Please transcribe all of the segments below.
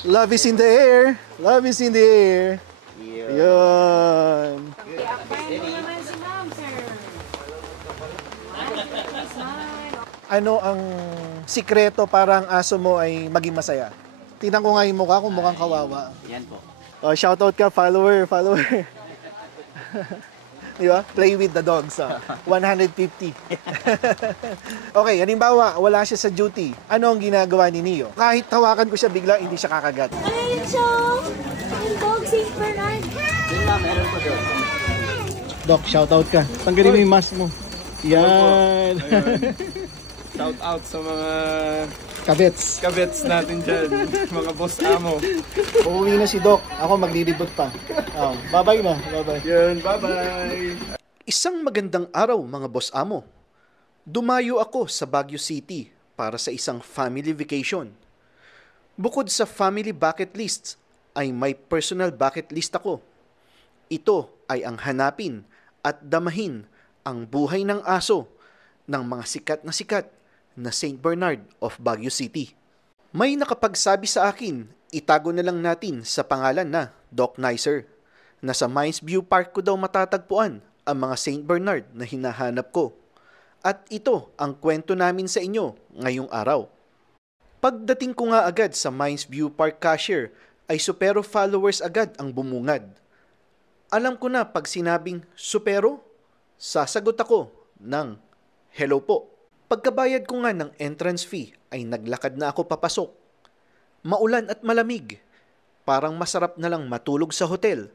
Love is in the air. Love is in the air. Yun. Ano ang sikreto para ang aso mo ay maging masaya? Tingnan ko nga yung mukha kung mukhang kawawa. Yan po. Oh, shoutout ka, follower. Di ba? Play with the dogs. 150. Okay, halimbawa, wala siya sa duty. Ano ang ginagawa ni Neo? Kahit tawakan ko siya bigla, hindi siya kakagat. Ay, Chong! Yung dog, St. Bernard. Yun lang, meron po doon. Doc, shoutout ka. Tanggalin mo yung mask mo. Yan. Shout out sa mga Kabets. natin dyan, mga boss amo. Uuwi na si Doc. Ako maglilibot pa. Bye-bye na. Bye-bye. Yun, bye-bye! Isang magandang araw mga boss amo. Dumayo ako sa Baguio City para sa isang family vacation. Bukod sa family bucket list, ay may personal bucket list ako. Ito ay ang hanapin at damahin ang buhay ng aso ng mga sikat na St. Bernard of Baguio City. May nakapagsabi sa akin, itago na lang natin sa pangalan na Doc Nicer, na sa Mines View Park ko daw matatagpuan ang mga St. Bernard na hinahanap ko. At ito ang kwento namin sa inyo ngayong araw. Pagdating ko nga agad sa Mines View Park cashier ay supero followers agad ang bumungad. Alam ko na pag sinabing supero, sasagot ako ng hello po. Pagkabayad ko nga ng entrance fee ay naglakad na ako papasok. Maulan at malamig. Parang masarap na lang matulog sa hotel.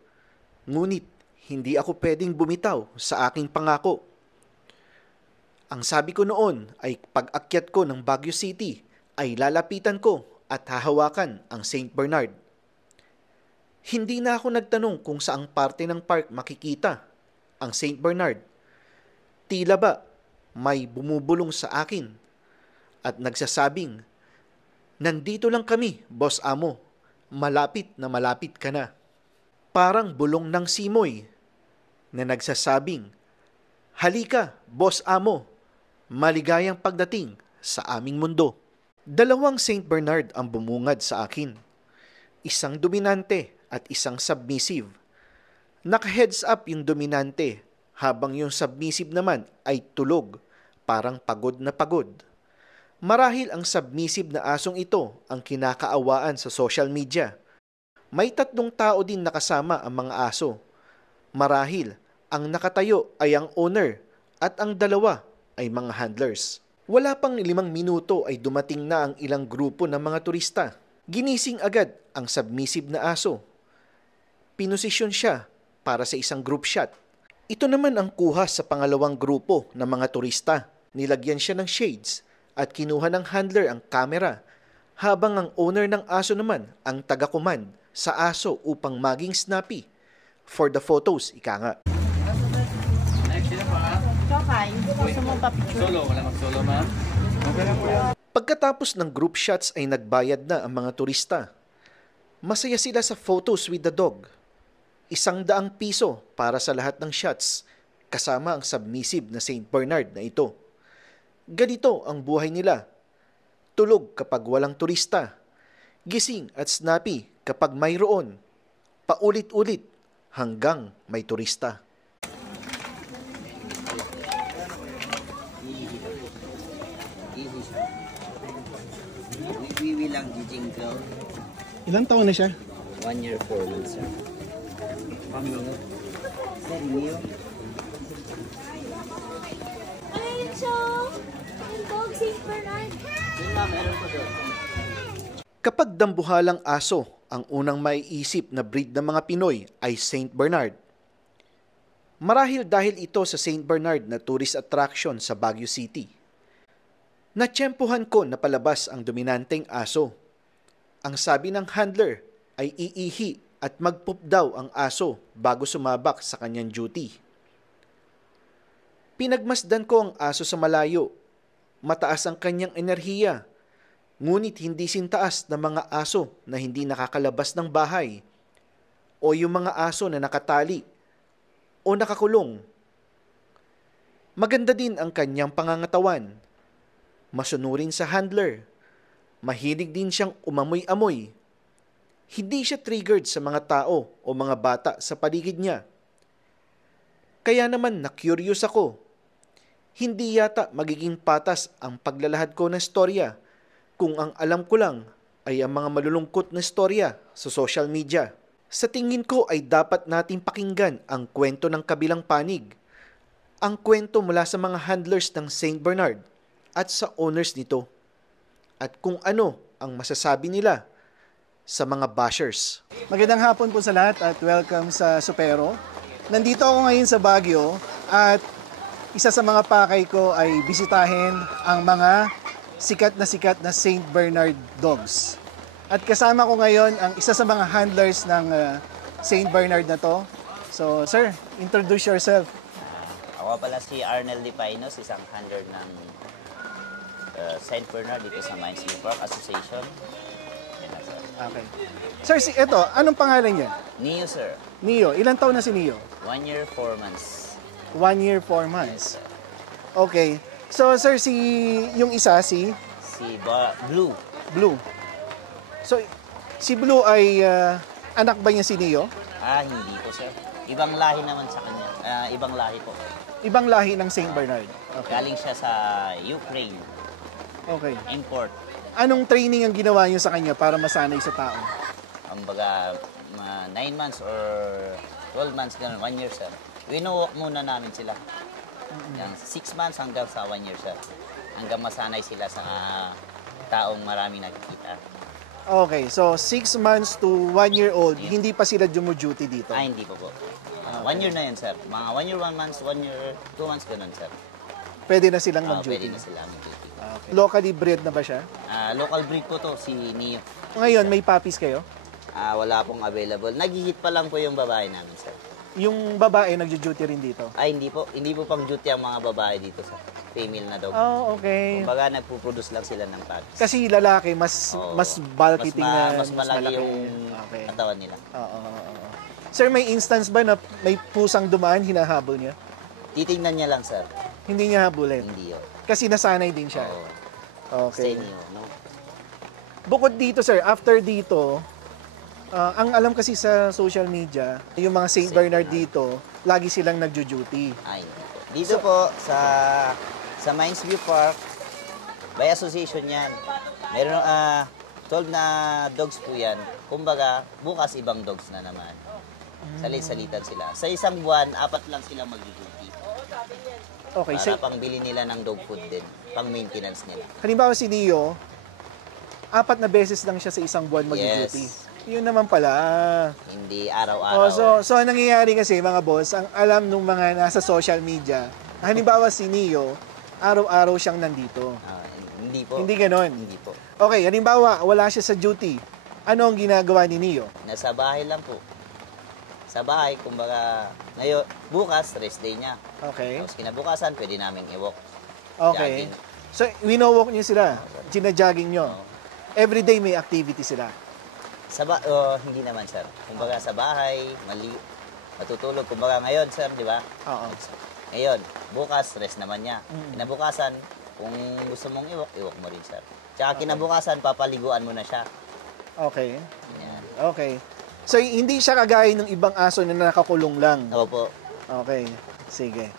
Ngunit hindi ako pwedeng bumitaw sa aking pangako. Ang sabi ko noon ay pag-akyat ko ng Baguio City ay lalapitan ko at hahawakan ang St. Bernard. Hindi na ako nagtanong kung saang parte ng park makikita ang St. Bernard. Tila ba may bumubulong sa akin at nagsasabing, nandito lang kami, boss amo, malapit na malapit ka na. Parang bulong ng simoy na nagsasabing, halika, boss amo, maligayang pagdating sa aming mundo. Dalawang St. Bernard ang bumungad sa akin. Isang dominante at isang submissive. Naka-heads up yung dominante habang yung submissive naman ay tulog, parang pagod na pagod. Marahil ang submissive na asong ito ang kinakaawaan sa social media. May 3 tao din nakasama ang mga aso. Marahil ang nakatayo ay ang owner at ang 2 ay mga handlers. Wala pang 5 minuto ay dumating na ang ilang grupo ng mga turista. Ginising agad ang submissive na aso. Pinosisyon siya para sa isang group shot. Ito naman ang kuha sa pangalawang grupo ng mga turista. Nilagyan siya ng shades at kinuha ng handler ang camera, habang ang owner ng aso naman ang taga-command sa aso upang maging snappy. For the photos, ika nga. Solo, wala mag-solo ma'am? Pagkatapos ng group shots ay nagbayad na ang mga turista. Masaya sila sa photos with the dog. 100 piso para sa lahat ng shots, kasama ang submissive na St. Bernard na ito. Ganito ang buhay nila. Tulog kapag walang turista. Gising at snappy kapag mayroon. Paulit-ulit hanggang may turista. Wiwi lang gijing girl. Ilang taon na siya? 1 year 4 months sir. Pamilyo. Very new. Ay, Chong! Yung dog, St. Bernard. Yun lang, meron po doon. Kapag dambuhalang aso, ang unang maiisip na breed ng mga Pinoy ay St. Bernard. Marahil dahil ito sa St. Bernard na tourist attraction sa Baguio City. Natsyempohan ko na palabas ang dominanteng aso. Ang sabi ng handler ay iihi at magpoop daw ang aso bago sumabak sa kanyang duty. Pinagmasdan ko ang aso sa malayo. Mataas ang kanyang enerhiya, ngunit hindi sintaas ng mga aso na hindi nakakalabas ng bahay o yung mga aso na nakatali o nakakulong. Maganda din ang kanyang pangangatawan. Masunurin sa handler. Mahilig din siyang umamoy-amoy. Hindi siya triggered sa mga tao o mga bata sa paligid niya. Kaya naman na-curious ako. Hindi yata magiging patas ang paglalahad ko ng storya kung ang alam ko lang ay ang mga malulungkot na storya sa social media. Sa tingin ko ay dapat nating pakinggan ang kwento ng kabilang panig. Ang kwento mula sa mga handlers ng St. Bernard at sa owners nito. At kung ano ang masasabi nila sa mga bashers. Magandang hapon po sa lahat at welcome sa Supero. Nandito ako ngayon sa Baguio at isa sa mga pakay ko ay bisitahin ang mga sikat na St. Bernard dogs. At kasama ko ngayon ang isa sa mga handlers ng St. Bernard na to. So, sir, introduce yourself. Ako pala si Arnel Dipainos, isang handler ng St. Bernard dito sa Mindsview Park Association. Yan na, sir. Okay. Sir, ito, anong pangalan niya? Neo, sir. Neo. Ilang taon na si Neo? 1 year, 4 months. 1 year, 4 months. Okay. So, sir, yung isa, si Blue. Blue. So, si Blue ay anak ba niya si Neo? Hindi po, sir. Ibang lahi naman sa kanya. Ibang lahi po. Ibang lahi ng St. Bernard. Okay. Galing siya sa Ukraine. Okay. Import. Anong training ang ginawa niyo sa kanya para masanay sa tao? Kumbaga, 9 months or 12 months, ganun, 1 year, sir. Winowalk muna namin sila. 6 months hanggang sa 1 year, sir. Hanggang masanay sila sa taong maraming nakikita. Okay, so 6 months to 1 year old, hindi pa sila duty dito. Hindi po po. 1 year na yan, sir. Mga 1 year, 1 month, 1 year, 2 months, ganun, sir. Pwede na silang Pwede mag-duty. na sila mag-duty. Okay. Locally bred na ba siya? Local breed po to, si Neo. Ngayon, may puppies kayo? Wala pong available. Nag-hit pa lang po yung babae namin, sir. Yung babae nagjo-duty rin dito? Hindi po. Hindi po pang duty ang mga babae dito, sir. Female na dog. Oh, okay. Kumbaga, nagpo-produce lang sila ng puppies. Kasi lalaki, mas bulky tingnan. Mas malaki yung Okay. katawan nila. Oo. Sir, may instance ba na may pusang dumaan, hinahabol niya? Titingnan niya lang, sir. Hindi niya habulin? Hindi yun. Kasi nasanay din siya? Oo. Okay. Sa inyo, no? Bukod dito, sir, after dito, ang alam kasi sa social media, yung mga St. Bernard dito, lagi silang nagjo-duty. Hindi po. Dito po, sa Mindsview Park, by association yan. Meron 12 na dogs po yan. Kumbaga, bukas ibang dogs na naman. Salit-salitan sila. Sa isang buwan, 4 lang sila mag-duty. Okay, Para pangbili nila ng dog food din. Pang maintenance nila. halimbawa si Neo, 4 na beses lang siya sa isang buwan mag-duty. Yes. Yun naman pala. Hindi araw-araw. So ang nangyayari kasi mga boss, ang alam nung mga nasa social media, halimbawa si Neo, araw-araw siyang nandito. Hindi po. Hindi ganon. Hindi po. Okay, halimbawa wala siya sa duty. Ano ang ginagawa ni Neo? Nasa bahay lang po. Sa bahay, kumbaga, ngayon, bukas, rest day niya. Okay. Tapos kinabukasan, pwede namin i-walk. Okay. Jogging. So, winowalk niyo sila. Gina-jogging niyo. Everyday may activity sila. Hindi naman, sir. Kumbaga, sa bahay, matutulog. Kumbaga, ngayon, sir, di ba? Oo. Ngayon, bukas, rest naman niya. Kinabukasan, kung gusto mong i-walk mo rin, sir. Tsaka kinabukasan, papaliguan mo na siya. Okay. Yan. Okay. So, hindi siya kagaya ng ibang aso na nakakulong lang. Ako po. Okay. Sige.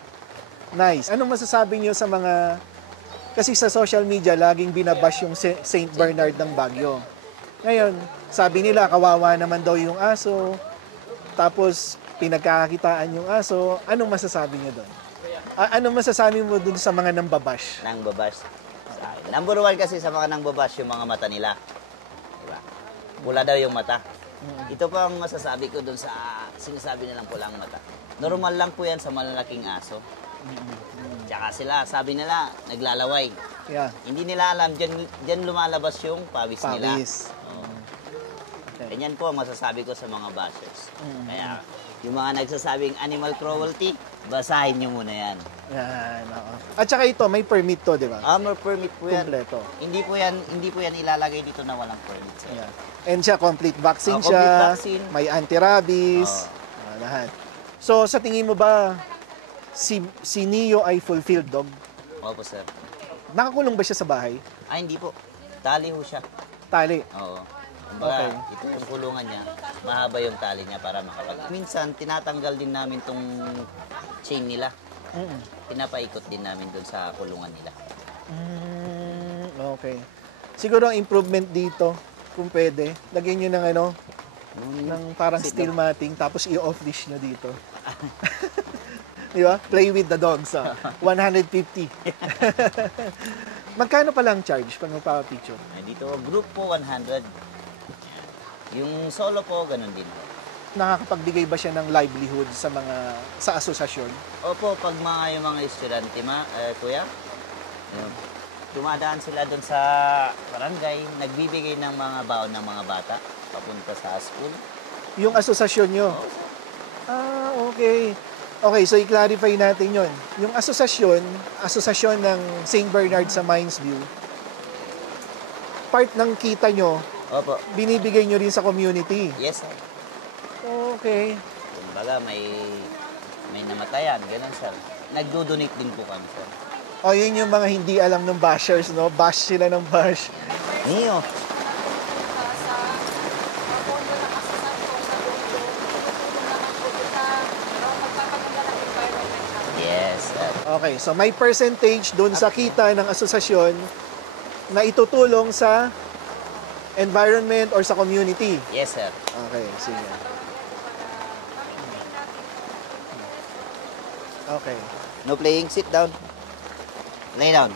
Nice. Anong masasabi niyo sa mga... Kasi sa social media, laging binabash yung St. Bernard ng Baguio. Ngayon, sabi nila, kawawa naman daw yung aso. Tapos, pinagkakakitaan yung aso. Anong masasabi niyo doon? Anong masasabi mo doon sa mga nambabash? Nang babash. Number 1 kasi sa mga nang babash, yung mga mata nila. Diba? Pula daw yung mata. Ito pa ang masasabi ko doon sa sinasabi nilang pulang mata. Normal lang po yan sa malalaking aso. Tsaka sila, sabi nila, naglalaway. Yeah. Hindi nila alam, dyan lumalabas yung pawis nila. Pawis. Okay. Ganyan po ang masasabi ko sa mga bashers. Kaya, yung mga nagsasabing animal cruelty, basahin nyo muna yan. Yan, oo. At saka ito, may permit to, di ba? Armor permit po yan. Kompleto. Hindi po yan ilalagay dito na walang permit, sir. Yeah. And siya, complete vaccine Complete siya. vaccine. May anti-rabies. Lahat. So, sa tingin mo ba, si Neo ay fulfilled dog? Opo, sir. Nakakulong ba siya sa bahay? Hindi po. Tali ho siya. Tali. Oo. Kumbaga, Okay. ito yung kulungan kulungan niya, mahaba yung tali niya para makapag... Minsan, tinatanggal din namin tong chain nila. Pinapaikot din namin dun sa kulungan nila. Okay. Siguro ang improvement dito, kung pwede, lagyan nyo ng ano, ng parang steel matting, tapos i-off leash nyo dito. Di ba? Play with the dogs. 150. Magkano pa lang charge pag magpapapicture? Dito, group po 100. Yung solo po, ganun din po. Nakakapagbigay ba siya ng livelihood sa asosasyon? Opo, pag yung mga estudyante, kuya, yun, dumadaan sila doon sa barangay, nagbibigay ng mga baon ng mga bata papunta sa school. Yung asosasyon nyo? Okay. Okay, so i-clarify natin yon. Yung asosasyon ng St. Bernard sa Mines View, part ng kita nyo, Opo. binibigay nyo rin sa community. Yes, sir. Okay. Kumbaga, may namatayan, ganun, sir. Nagdo-donate din po kami, sir. O, yun yung mga hindi alam ng bashers, no? Bash sila ng bash. Niyo. Yes, sir. Okay, so may percentage doon sa kita ng asosasyon na itutulong sa environment or sa community. Yes, sir. Okay, sige. Okay. No playing, sit down. Lay down.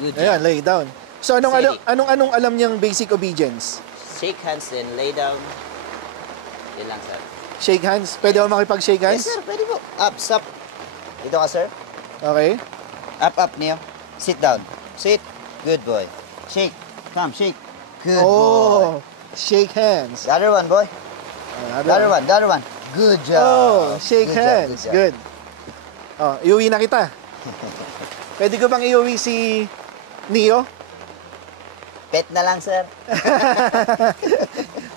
Good job. Ayan, lay down. So, Steady. anong alam niyang basic obedience? Shake hands then lay down. Yun lang, sir. Shake hands? Pwede ba makipag-shake hands? Yes, sir. Pwede po. Up, stop. Dito ka, sir. Okay. Up, Neo. Sit down. Sit. Good boy. Shake. Come, shake. Good boy. Oh, shake hands. The other one, boy. The other one. Good job. Oh, shake Good job, hands. job. Good. Oh, iuwi na kita. Pwede ko bang iuwi si Neo? Pet na lang, sir.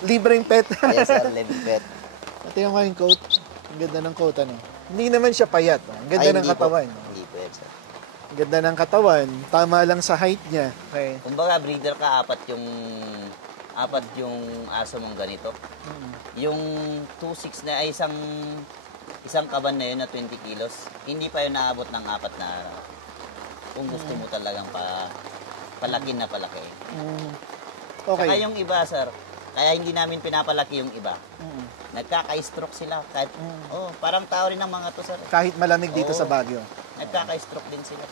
Libreng pet. Yes, sir. Live pet. Ito yung kayong coat. Ang ganda ng coat, ano? Hindi naman siya payat. Ang ganda ng hindi po. katawan. Hindi po yan, sir. Ang ganda ng katawan. Tama lang sa height niya. Okay. Kumbaga, breeder ka, apat yung aso mong ganito. Yung 2.6 na ay isang kaban na yun na 20 kilos, hindi pa yun naabot ng apat na araw. Kung gusto mo talagang palaki na palaki. Okay. Saka yung iba, sir, kaya hindi namin pinapalaki yung iba. Nagkaka-stroke sila. Kahit, parang tao rin ang mga to, sir. Kahit malamig dito Oo. sa Baguio. Nagkaka-stroke din sila.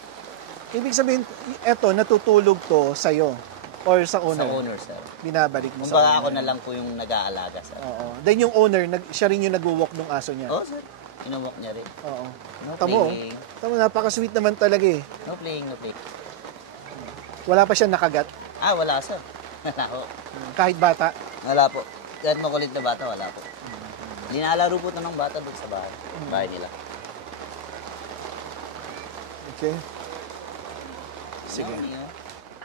Ibig sabihin, eto, natutulog to sa'yo or sa Sa owner? owner, sir. Binabalik mo Kumbaga sa ako owner. na lang po yung nag-aalaga, sir. Oo. Then yung owner, siya rin yung nag-walk ng aso niya. Oo, sir. Inawak niya rin. Oo. No Tamo, playing. napaka-sweet naman talaga eh. No playing, no playing. Wala pa siya nakagat. Wala, sir. Wala po. Kahit bata. Wala po. Kahit makulit na bata, wala po. Linalaro po ito ng bata doon sa bahay. Bahay nila. Okay. Sige. No, Neo.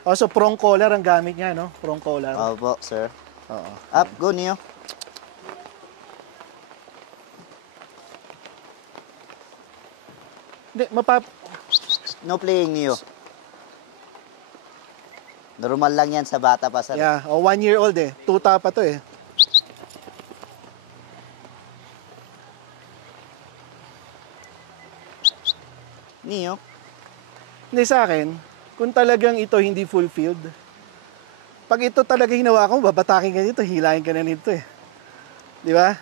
Oh, so prong collar ang gamit niya, no? Prong collar. Opo, sir. Oo. Up, go, Neo. Hindi, No playing, Neo. Normal lang yan sa bata pa, sir. Yeah, 1 year old eh. Tuta pa to eh. Neo. Hindi sa akin, kung talagang ito hindi fulfilled, pag ito talaga hinawa ko, babatakin ka nito, hilahin ka na nito eh. Di ba?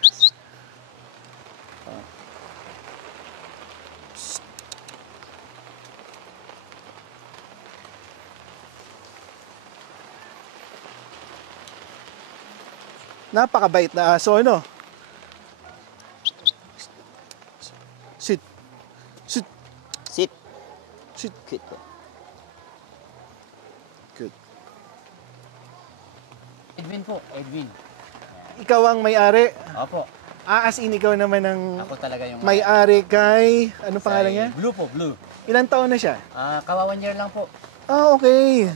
Napakabait na aso, ano? Sit. Sit. Sit. Sit. Good po. Good. Edwin po, Edwin. Ikaw ang may-ari. Opo, As in, ikaw naman ang ako talaga yung may-ari kay... Ano pangalan niya? Blue po, Blue. Ilang taon na siya? Kawawan year lang po. Okay.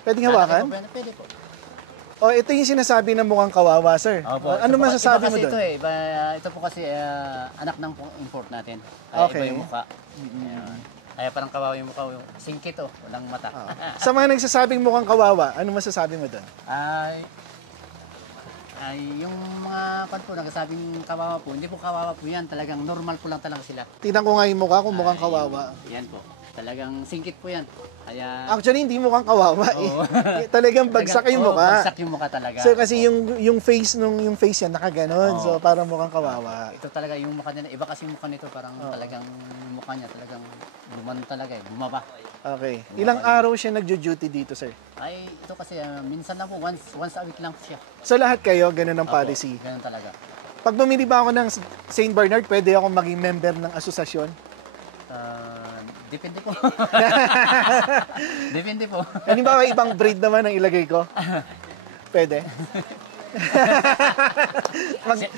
Pwedeng hawakan? Pwede po. Oh, ito yung sinasabi ng mukhang kawawa, sir. Opo. Ano Ito po- masasabi iba mo kasi doon? ito eh. Ito po kasi anak ng import natin. Kaya Okay. iba yung mukha. Ayan. Kaya parang kawawa yung mukha. Yung singkit oh, walang mata. Sa mga nagsasabing mukhang kawawa, ano masasabi mo doon? Ay, Ay, yung mga pan po, nagsasabing kawawa po, hindi po kawawa po yan. Talagang normal po lang talaga sila. Tingnan ko nga yung mukha kung mukhang Ay, kawawa. Yan po. Talagang singkit po yan. Kaya... Actually, hindi mukhang kawawa eh. Oo. Talagang bagsak yung Oo, mukha. bagsak yung mukha talaga. So kasi yung face yan nakaganon. Oo. So parang mukhang kawawa. Ito talaga yung mukha nila. Iba kasi yung mukha nito, parang talagang yung mukha niya talagang bumano talaga eh. Bumaba. Okay. Ilang araw siya nagjo-duty dito, sir? Ay, ito kasi minsan lang po, once a week lang po siya. So lahat kayo, ganun ang Opo, policy. ganun talaga. Pag bumili ba ako ng St. Bernard, pwede ako maging member ng asosasyon? Depende po. Depende po. Halimbawa, ibang breed naman ang ilagay ko? Pwede?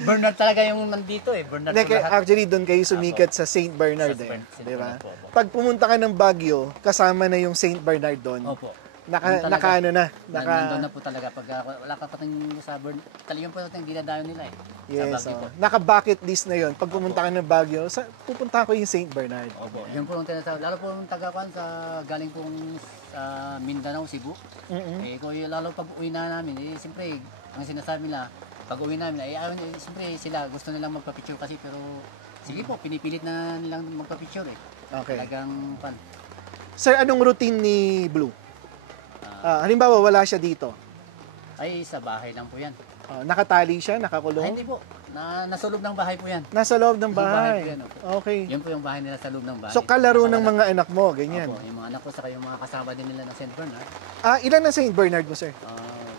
Bernard talaga yung nandito eh. Bernard Hindi, po lahat. actually, doon kayo sumikat sa St. Bernard Sa eh. St. Di ba? Bernard po, opo. Pag pumunta ka ng Baguio, kasama na yung St. Bernard doon. Opo. Naka Yun talaga. na. Nandun na po talaga. Pag wala ka pating sa Bernard, talagang po yung dinadayo nila eh. Yes, Sa Baguio po. naka-bucket list na yon. Pag pumunta ka ng Baguio, pupunta ko yung St. Bernard. Opo. Yun po yung tinatawag. Lalo po yung taga-kwan sa galing pong sa Mindanao, Cebu. Eh, lalo pag uwi na namin, eh, siyempre, ang sinasabi nila, pag uwi namin, siyempre sila gusto nilang magpa-picture kasi pero sige po, pinipilit na nilang magpa-picture eh. Okay. Talagang pan. Sir, anong routine ni Blue? Halimbawa, wala siya dito. Ay, sa bahay lang po yan. Nakatali siya, Ay, nakakulong. hindi po. Nasa loob ng bahay po yan. Nasa loob ng Sa bahay bahay. po yan, opo. Okay. Yun po yung bahay nila sa loob ng bahay. So, kalaro ng Kasama mga anak mo, ganyan. Opo, yung mga anak ko, saka yung mga kasama din nila ng St. Bernard. Ilan na St. Bernard mo, sir?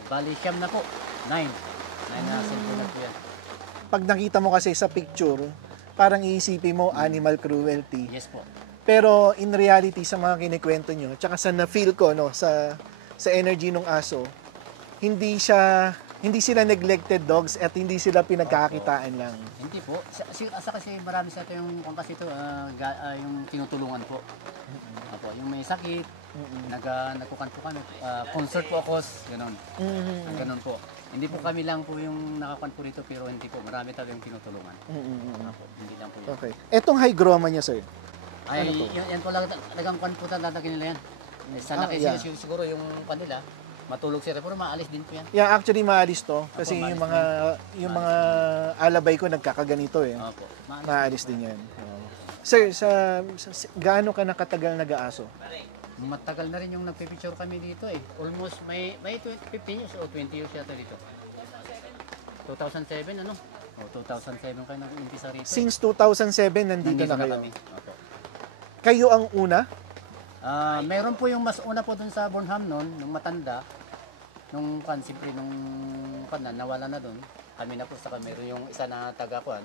Bali, siyam na po. 9 na St. Bernard po yan. Pag nakita mo kasi sa picture, parang iisipin mo animal cruelty. Yes po. Pero in reality, sa mga kinikwento nyo, tsaka sa na-feel ko, no, sa energy ng aso, hindi sila neglected dogs at hindi sila pinagkakakitaan lang. Hindi po. Asa kasi marami sa ito yung kung kasi ito, yung tinutulungan po. Opo, yung may sakit, nagkukan po kami, concert po ako, gano'n. Gano'n po. Hindi po kami lang po yung nakakuan po dito, pero hindi po. Marami talaga yung tinutulungan. Opo, hindi lang po yun. Okay. Etong hygroma niya, sir. Ay, yan po lang, talagang kuan po tatagin nila yan. Sana kasi yeah. siguro yung kuan nila, matulog sila, pero maalis din po yan. Yeah, actually maalis to kasi Opo, yung mga alabay ko nagkakaganito eh. Opo, Maalis din yan. Sir, gaano ka nakatagal nag-aaso? Matagal na rin yung nagpipicture kami dito eh. Almost may 15 years o 20 years yata dito. 2007 ano? O 2007 kayo nag-umpisa rito. Since 2007 nandito na kayo. kami. Opo. Kayo ang una? Meron po yung mas una po dun sa Burnham noon, nung matanda. Nung kan, siyempre nung kan na, nawala na dun. Kami na po sa meron yung isa na taga-kuan.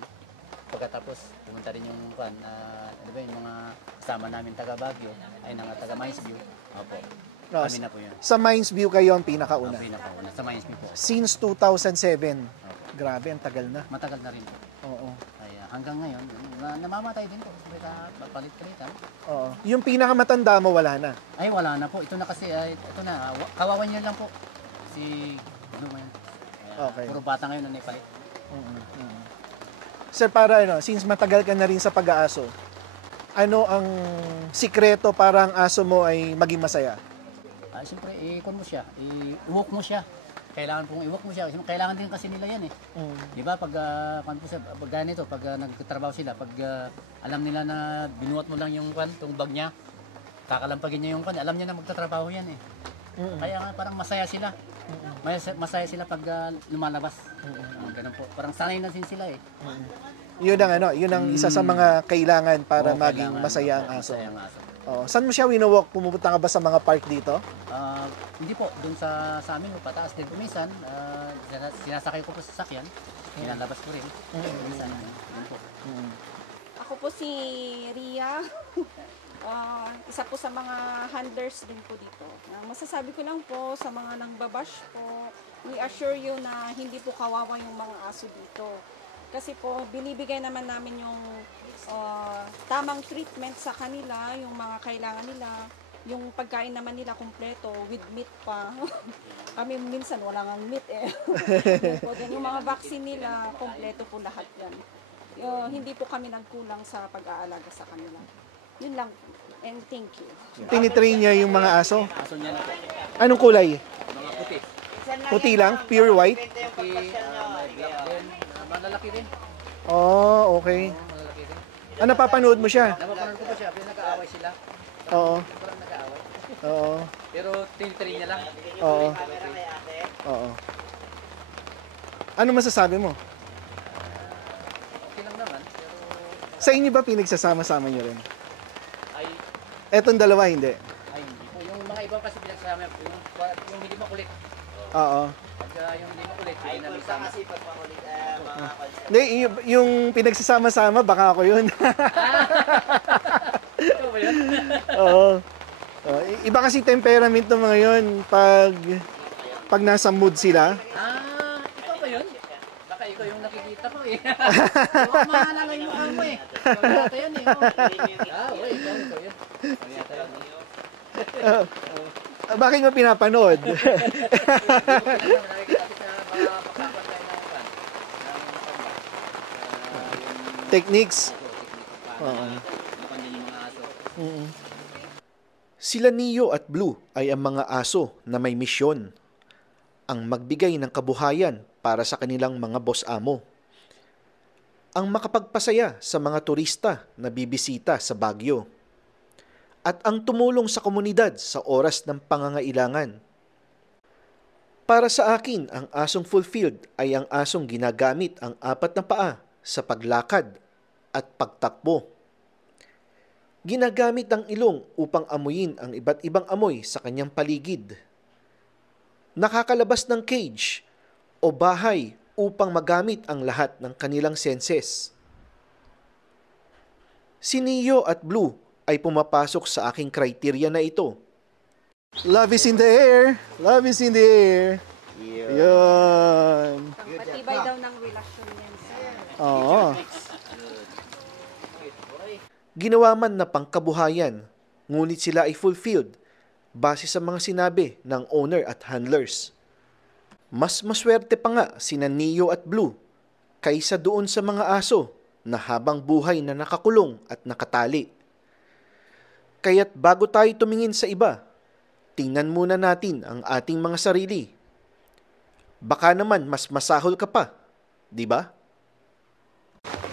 Pagkatapos, pumunta rin yung kan, ano ba yung mga kasama namin taga Baguio, ay nga taga Mines View. Opo. Kami na po yun. Sa Mines View kayo ang pinakauna. Pinakauna, sa Mines View po. Since 2007. Grabe, ang tagal na. Matagal na rin po. Oo. Kaya hanggang ngayon, namamatay din po. Papalit-palitan. Oo. Yung pinakamatanda mo wala na. Ay, wala na po. Ito na kasi, ito na. Kawawan niyo lang po. Si, ano mo yan? Okay. Puro bata ngayon na naipalit. Sir, para since matagal ka na rin sa pag-aaso, ano ang sikreto para ang aso mo ay maging masaya? Siyempre, ikon mo siya. I-walk mo siya. Kailangan pong i-walk mo siya. Kailangan din kasi nila yan eh. Di ba? Pag ganito, pag nagtatrabaho sila, pag alam nila na binuhat mo lang yung itong bag niya, kakalampagin niya yung alam niya na magtatrabaho yan eh. Kaya parang masaya sila. Masaya sila pag lumalabas. Ganun po. Parang sanay na din sila eh. Yun ang isa sa mga kailangan para maging Kailangan masaya ang aso. Masaya ang aso. Saan mo siya winowalk? Pumupunta ka ba sa mga park dito? Hindi po, dun sa amin, pataas din po minsan, sinasakay ko po sa sasakyan, nilalabas ko rin. Minsan, yun po. Ako po si Ria. Isa po sa mga handlers din po dito. Masasabi ko lang po sa mga nangbabash po, we assure you na hindi po kawawa yung mga aso dito. Kasi po, binibigay naman namin yung tamang treatment sa kanila, yung mga kailangan nila, yung pagkain naman nila kompleto, with meat pa. Kami minsan wala ngang meat eh. Yung mga vaccine nila, kompleto po lahat yan. Hindi po kami nagkulang sa pag-aalaga sa kanila. Yun lang po. And thank you. Tinitrain niya yung mga aso? Aso niya na po. Anong kulay? Mga puti. Puti lang? Pure white? Malalaki din. Oh, okay. Malalaki din. Ano, napapanood mo siya? Napapanood ko pa siya, pero nag-aaway sila. Oo. Parang nag-aaway. Oo. Pero tinitry niya lang. Oo. Oo. Ano masasabi mo? Okay lang naman, pero Sa inyo ba pinagsasama-sama niyo rin? ay, Etong dalawa, hindi. hindi po. Yung mga iba kasi pinagsama, yung hindi makulit. Oo. Pag yung hindi makulit, hindi namin sama. Hindi, yung pinagsasama-sama, baka ako yun. Ito ba yun? Oo. Iba kasi temperament ng mga yun pag nasa mood sila. Ikaw ba yun? Baka ikaw yung nakikita ko eh. Baka maalala yung mukha mo eh. Ikaw yata yan eh. Uy, ikaw yun. Ikaw yata yun. Bakit mo pinapanood? Techniques. Oo. Sila Neo at Blue ay ang mga aso na may misyon, ang magbigay ng kabuhayan para sa kanilang mga boss amo, ang makapagpasaya sa mga turista na bibisita sa Baguio, at ang tumulong sa komunidad sa oras ng pangangailangan. Para sa akin, ang asong fulfilled ay ang asong ginagamit ang 4 na paa sa paglakad at pagtakbo. Ginagamit ang ilong upang amuyin ang iba't ibang amoy sa kanyang paligid. Nakakalabas ng cage o bahay upang magamit ang lahat ng kanilang senses. Si Neo at Blue ay pumapasok sa aking criteria na ito. Love is in the air. Love is in the air. Yun. Patibay daw ng relasyon yan, sir. Oo. Ginawa man na pangkabuhayan, ngunit sila ay fulfilled base sa mga sinabi ng owner at handlers. Mas maswerte pa nga sina Neo at Blue kaysa doon sa mga aso na habang buhay na nakakulong at nakatali. Kaya't bago tayo tumingin sa iba, tingnan muna natin ang ating mga sarili. Baka naman mas masahol ka pa, di ba?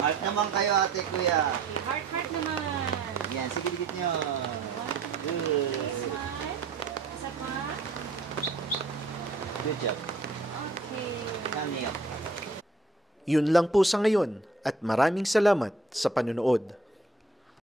Heart naman kayo, ate, kuya. Heart naman. Yan, sige, dikit nyo. Good. Smile. Isa pa. Good job. Okay. Kami yun. Yun lang po sa ngayon at maraming salamat sa panunood.